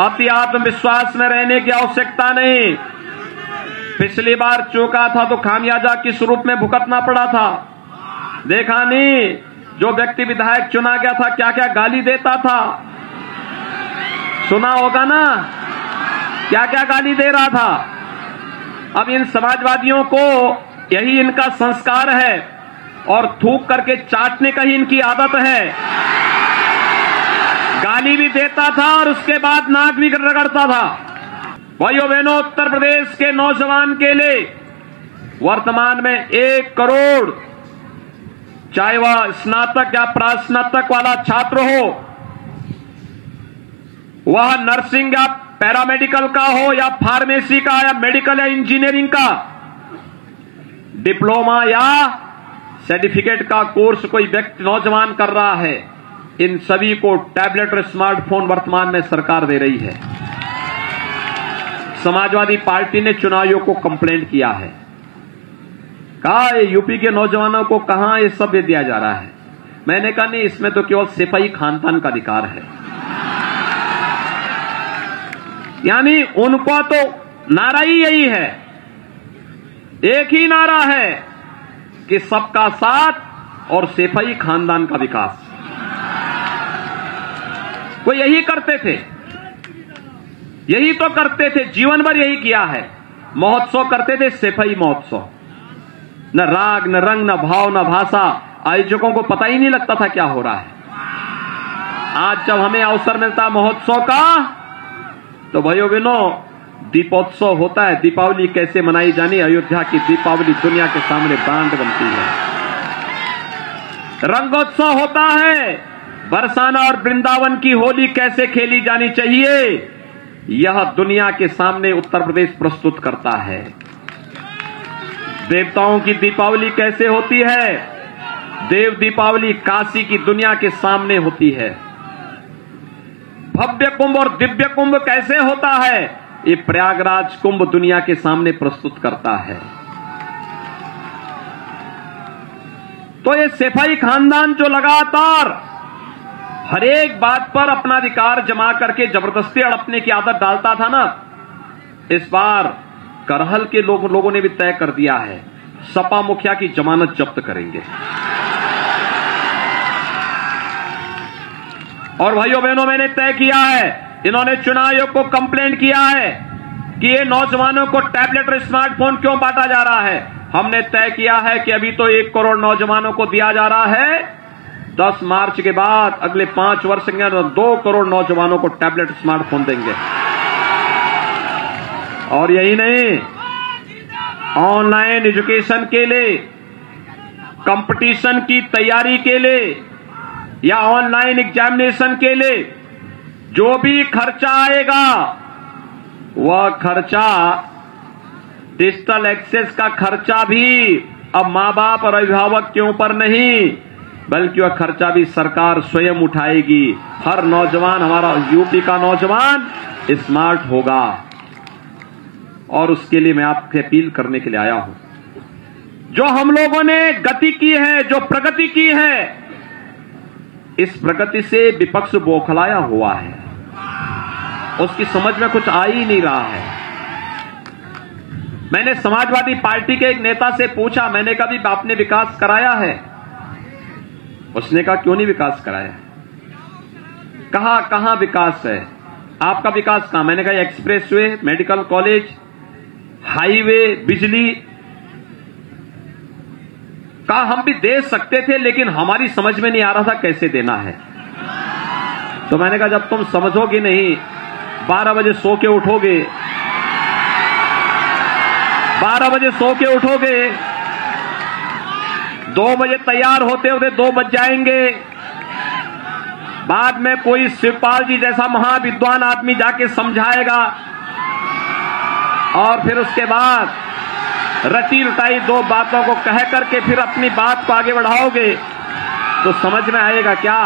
अति आत्मविश्वास में रहने की आवश्यकता नहीं। पिछली बार चूका था तो खामियाजा किस रूप में भुगतना पड़ा था, देखा नहीं? जो व्यक्ति विधायक चुना गया था क्या क्या गाली देता था, सुना होगा ना, क्या क्या गाली दे रहा था। अब इन समाजवादियों को यही इनका संस्कार है और थूक करके चाटने का ही इनकी आदत है। गाली भी देता था और उसके बाद नाक भी रगड़ता था। भाइयों बहनों, उत्तर प्रदेश के नौजवान के लिए वर्तमान में 1 करोड़, चाहे वह स्नातक या प्रास्नातक वाला छात्र हो, वह नर्सिंग या पैरामेडिकल का हो या फार्मेसी का या मेडिकल या इंजीनियरिंग का डिप्लोमा या सर्टिफिकेट का कोर्स कोई व्यक्ति नौजवान कर रहा है, इन सभी को टैबलेट और स्मार्टफोन वर्तमान में सरकार दे रही है। समाजवादी पार्टी ने चुनाव आयोग को कंप्लेंट किया है, कहा यूपी के नौजवानों को कहां ये सब दिया जा रहा है। मैंने कहा नहीं, इसमें तो केवल सिपाही खानदान का अधिकार है। यानी उनको तो नारा ही यही है, एक ही नारा है कि सबका साथ और सिपाही खानदान का विकास। वो यही करते थे, यही तो करते थे, जीवन भर यही किया है। महोत्सव करते थे, सिपाही महोत्सव, न राग न रंग न भाव न भाषा, आयोजकों को पता ही नहीं लगता था क्या हो रहा है। आज जब हमें अवसर मिलता महोत्सव का, तो भाइयों बहनों, दीपोत्सव होता है, दीपावली कैसे मनाई जानी, अयोध्या की दीपावली दुनिया के सामने ब्रांड बनती है। रंगोत्सव होता है, बरसाना और वृंदावन की होली कैसे खेली जानी चाहिए, यह दुनिया के सामने उत्तर प्रदेश प्रस्तुत करता है। देवताओं की दीपावली कैसे होती है, देव दीपावली काशी की दुनिया के सामने होती है। भव्य कुंभ और दिव्य कुंभ कैसे होता है, ये प्रयागराज कुंभ दुनिया के सामने प्रस्तुत करता है। तो ये सिपाही खानदान जो लगातार हर एक बात पर अपना अधिकार जमा करके जबरदस्ती हड़पने की आदत डालता था ना, इस बार करहल के लोगों ने भी तय कर दिया है, सपा मुखिया की जमानत जब्त करेंगे। और भाइयों बहनों, मैंने तय किया है, इन्होंने चुनाव आयोग को कंप्लेंट किया है कि ये नौजवानों को टैबलेट और स्मार्टफोन क्यों बांटा जा रहा है। हमने तय किया है कि अभी तो 1 करोड़ नौजवानों को दिया जा रहा है, 10 मार्च के बाद अगले 5 वर्ष के अंदर 2 करोड़ नौजवानों को टैबलेट स्मार्टफोन देंगे। और यही नहीं, ऑनलाइन एजुकेशन के लिए, कंपटीशन की तैयारी के लिए या ऑनलाइन एग्जामिनेशन के लिए जो भी खर्चा आएगा, वह खर्चा, डिजिटल एक्सेस का खर्चा भी अब मां बाप और अभिभावक के ऊपर नहीं, बल्कि वह खर्चा भी सरकार स्वयं उठाएगी। हर नौजवान, हमारा यूपी का नौजवान स्मार्ट होगा। और उसके लिए मैं आपसे अपील करने के लिए आया हूं, जो हम लोगों ने गति की है, जो प्रगति की है, इस प्रगति से विपक्ष बौखलाया हुआ है, उसकी समझ में कुछ आ ही नहीं रहा है। मैंने समाजवादी पार्टी के एक नेता से पूछा, मैंने कहा भी आपने विकास कराया है? उसने कहा क्यों नहीं विकास कराया? कहा कहां विकास है आपका? विकास कहां? मैंने कहा एक्सप्रेसवे, मेडिकल कॉलेज, हाईवे, बिजली। कहा हम भी दे सकते थे, लेकिन हमारी समझ में नहीं आ रहा था कैसे देना है। तो मैंने कहा जब तुम समझोगे नहीं, 12 बजे सो के उठोगे, 12 बजे सो के उठोगे, 2 बजे तैयार होते होते 2 बज जाएंगे। बाद में कोई शिवपाल जी जैसा महाविद्वान आदमी जाके समझाएगा, और फिर उसके बाद रटी रटाई 2 बातों को कह करके फिर अपनी बात को आगे बढ़ाओगे, तो समझ में आएगा क्या?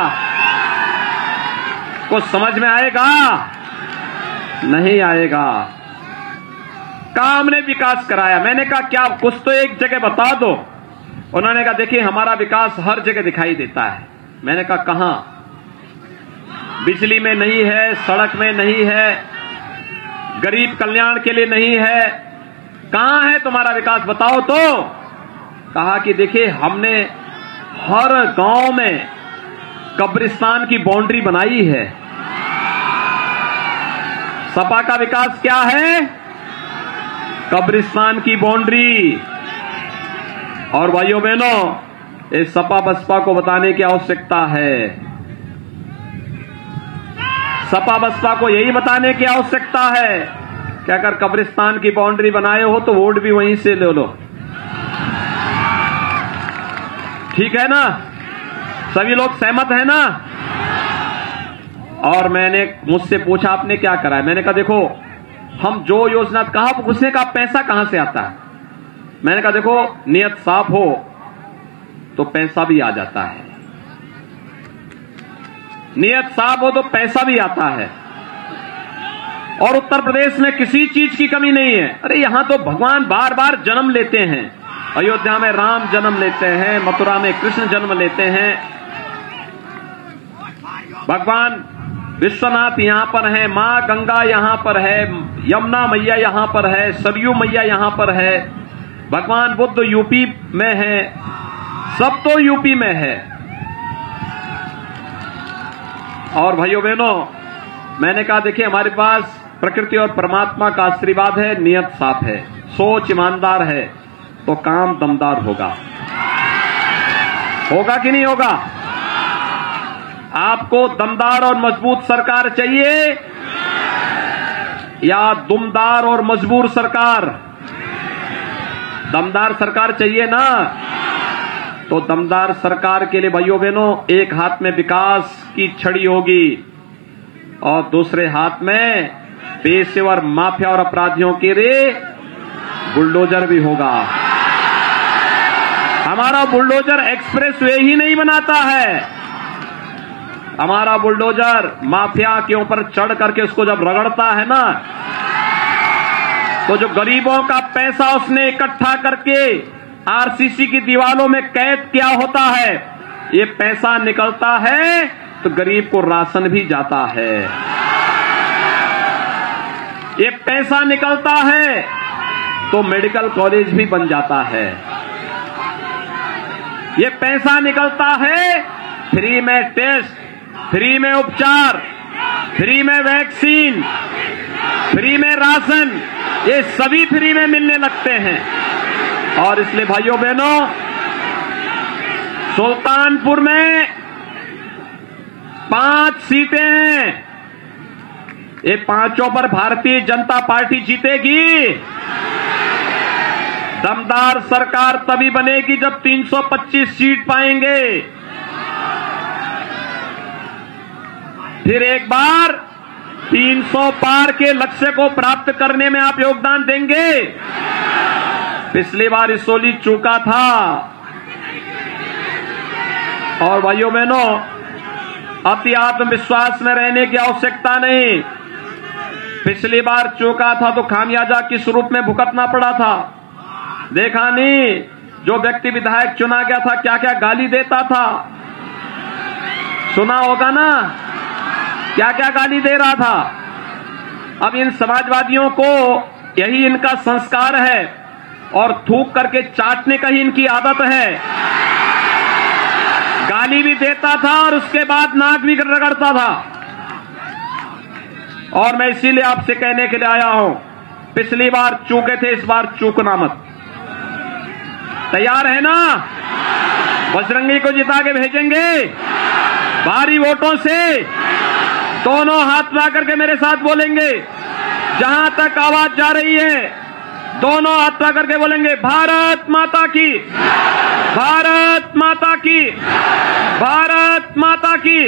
कुछ समझ में आएगा? नहीं आएगा। कहा हमने विकास कराया? मैंने कहा क्या कुछ तो एक जगह बता दो। उन्होंने कहा देखिए हमारा विकास हर जगह दिखाई देता है। मैंने कहा कहां? बिजली में नहीं है, सड़क में नहीं है, गरीब कल्याण के लिए नहीं है। कहां है तुम्हारा विकास, बताओ तो। कहा कि देखिए हमने हर गांव में कब्रिस्तान की बाउंड्री बनाई है। सपा का विकास क्या है? कब्रिस्तान की बाउंड्री। और भाइयों बहनों, इस सपा बसपा को बताने की आवश्यकता है। सपा बसपा को यही बताने की आवश्यकता है कि अगर कब्रिस्तान की बाउंड्री बनाए हो तो वोट भी वहीं से ले लो। ठीक है ना? सभी लोग सहमत है ना? और मैंने मुझसे पूछा आपने क्या करा है? मैंने कहा देखो हम जो योजना, कहा घुसने का पैसा कहां से आता है? मैंने कहा देखो नियत साफ हो तो पैसा भी आ जाता है, नियत साफ हो तो पैसा भी आता है। और उत्तर प्रदेश में किसी चीज की कमी नहीं है। अरे यहां तो भगवान बार बार जन्म लेते हैं। अयोध्या में राम जन्म लेते हैं, मथुरा में कृष्ण जन्म लेते हैं, भगवान विश्वनाथ यहां पर है, मां गंगा यहां पर है, यमुना मैया यहां पर है, सरयू मैया यहां पर है, भगवान बुद्ध यूपी में है, सब तो यूपी में है। और भाइयों बहनों, मैंने कहा देखिए हमारे पास प्रकृति और परमात्मा का आशीर्वाद है, नियत साफ है, सोच ईमानदार है तो काम दमदार होगा। होगा कि नहीं होगा? आपको दमदार और मजबूत सरकार चाहिए या दुमदार और मजबूर सरकार? दमदार सरकार चाहिए ना? तो दमदार सरकार के लिए भाइयों बहनों एक हाथ में विकास की छड़ी होगी और दूसरे हाथ में पेशेवर माफिया और अपराधियों के लिए बुलडोजर भी होगा। हमारा बुलडोजर एक्सप्रेस वे ही नहीं बनाता है, हमारा बुलडोजर माफिया के ऊपर चढ़ करके उसको जब रगड़ता है ना, तो जो गरीबों का पैसा उसने इकट्ठा करके आरसीसी की दीवारों में कैद किया होता है, ये पैसा निकलता है तो गरीब को राशन भी जाता है। ये पैसा निकलता है तो मेडिकल कॉलेज भी बन जाता है। ये पैसा निकलता है फ्री में टेस्ट, फ्री में उपचार, फ्री में वैक्सीन, फ्री में राशन, ये सभी फ्री में मिलने लगते हैं। और इसलिए भाइयों बहनों, सुल्तानपुर में 5 सीटें हैं, ये 5 पर भारतीय जनता पार्टी जीतेगी। दमदार सरकार तभी बनेगी जब 325 सीट पाएंगे। फिर एक बार 300 पार के लक्ष्य को प्राप्त करने में आप योगदान देंगे। पिछली बार इसोली चूका था। और भाइयों बहनों, अति आत्मविश्वास में रहने की आवश्यकता नहीं। पिछली बार चूका था तो खामियाजा किस रूप में भुगतना पड़ा था देखा नहीं? जो व्यक्ति विधायक चुना गया था क्या क्या गाली देता था, सुना होगा ना? क्या क्या गाली दे रहा था। अब इन समाजवादियों को यही इनका संस्कार है और थूक करके चाटने का ही इनकी आदत है। गाली भी देता था और उसके बाद नाक भी रगड़ता था। और मैं इसीलिए आपसे कहने के लिए आया हूं, पिछली बार चूके थे, इस बार चूकना मत। तैयार है ना? बजरंगी को जिता के भेजेंगे भारी वोटों से। दोनों हाथ ला करके मेरे साथ बोलेंगे, जहां तक आवाज जा रही है दोनों हाथ ला करके बोलेंगे, भारत माता की, भारत माता की, भारत माता की।